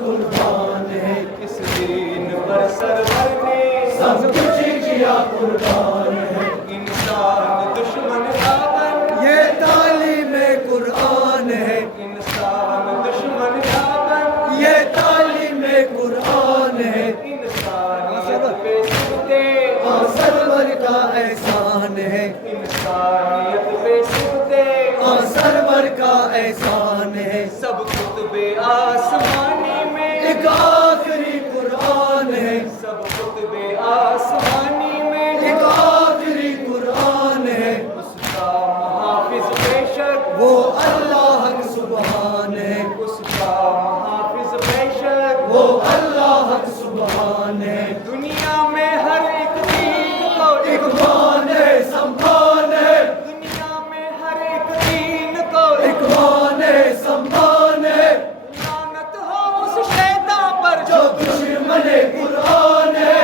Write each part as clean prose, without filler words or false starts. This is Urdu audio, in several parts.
قربان ہے، اس دین پر سرور نے سب کچھ کیا قربان ہے، انسان دشمن کا بن، یہ تعلیم قرآن ہے، انسان دشمن کا بن، یہ تعلیم قرآن ہے، انسانیت پہ سجدے اور سرور کا احسان ہے، انسانیت پہ سجدے اور سرور کا احسان ہے، سب کتب آسمانی میں ایک آخری قرآن ہے، سب کتب آسمانی میں ایک آخری قرآن ہے، اس کا محافظ بے شک، وہ اللہ سبحان ہے، اس کا محافظ بے شک، وہ اللہ سبحان ہے، دنیا میں ہر ایک دین کو ایک مان ہے سنبھان ہے، دنیا میں ہر ایک دین کو ایک مان ہے سنبھان ہے، لعنت ہو اس شیطان پر جو دشمن قرآن ہے،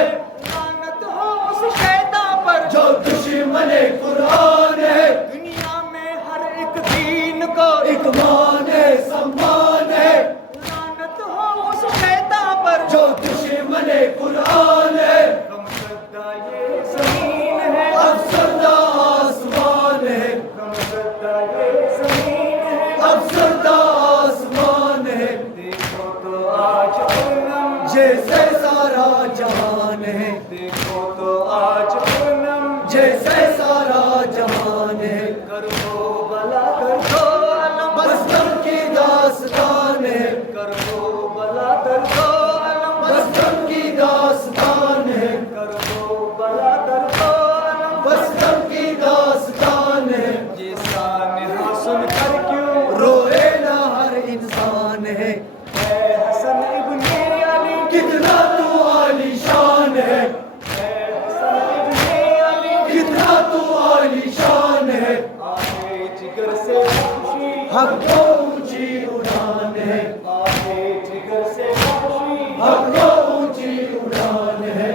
لعنت ہو اس شیطان پر جو دشمن قرآن ہے، دنیا میں ہر ایک دین کو ایک مان ہے سنبھان ہے، لعنت ہو اس شیطان پر جو دشمن قرآن ہے، غمزدہ یہ زمین ہے، افسردہ آسمان ہے، غمزدہ یہ زمین ہے، افسردہ آسمان ہے، دیکھو تو آج پورنم، جیسے سارا جہان ہے، دیکھو تو آج پورنم، جیسے سارا جہان ہے، کر دو بلا کر دو علم، بس غم کی داستان ہے، کر دو بلا کر دو علم، بس غم کی داستان ہے، کر دو بلا کر دو علم، بس غم کی داستان ہے، یہ سانحہ سن کر کیوں روئے نہ ہر انسان ہے، اے حسن ابن علی، کتنا تو عالی شان ہے، اے حسن ابن علی، کتنا تو عالی شان ہے، آہے جگر سے خوشی، حق کو اونچی اڑان ہے، آہے جگر سے خوشی، حق کو اونچی اڑان ہے،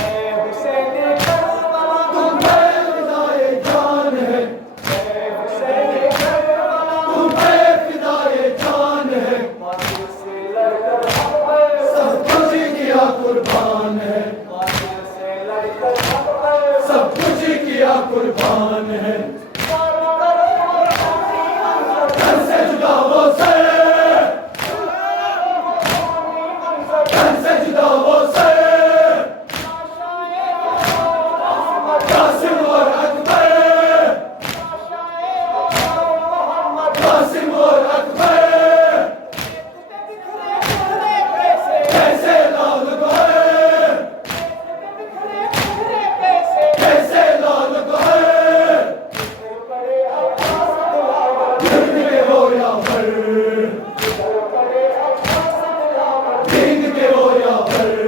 اے حسین کربلا، تم پہ فدائے جان ہے، اے حسین کربلا، تم پہ فدائے جان ہے، باطل سے لڑ کر حق پہ، سب کچھ کیا قربان ہے، باطل سے لڑ کر حق پہ، سب کچھ کیا قربان ہے، گھر سے جدا وہ سر، گھر سے جدا وہ سر، قاسم اور اکبر، قاسم اور اکبر، کیسے لال گوہر، کیسے لال گوہر، دین کے ہو یا بر، دین کے ہو یا بر،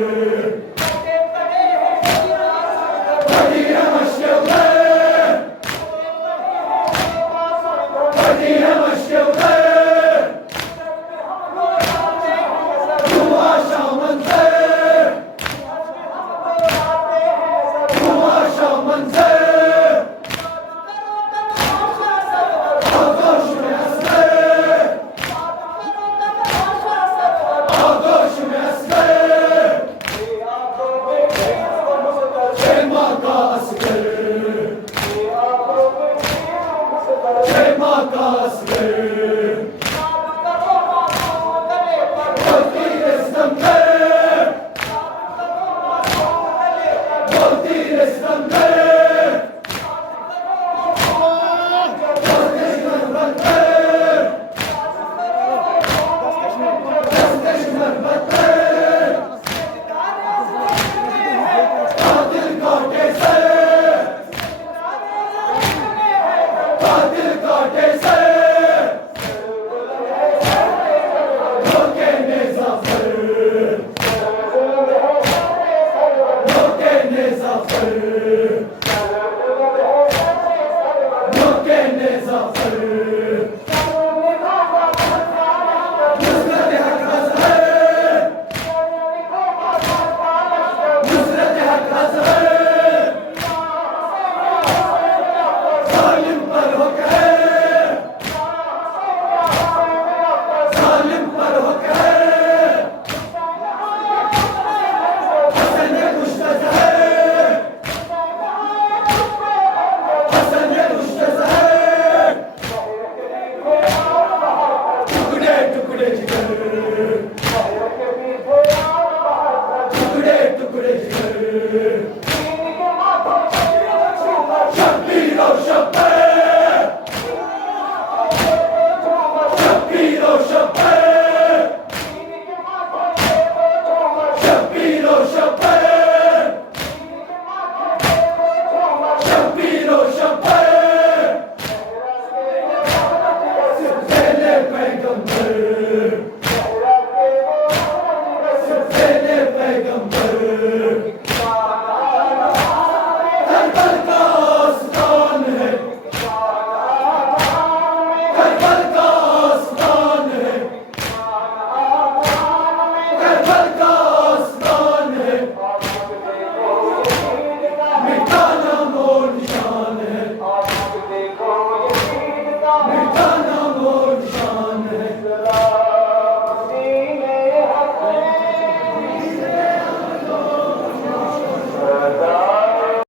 پیغمبر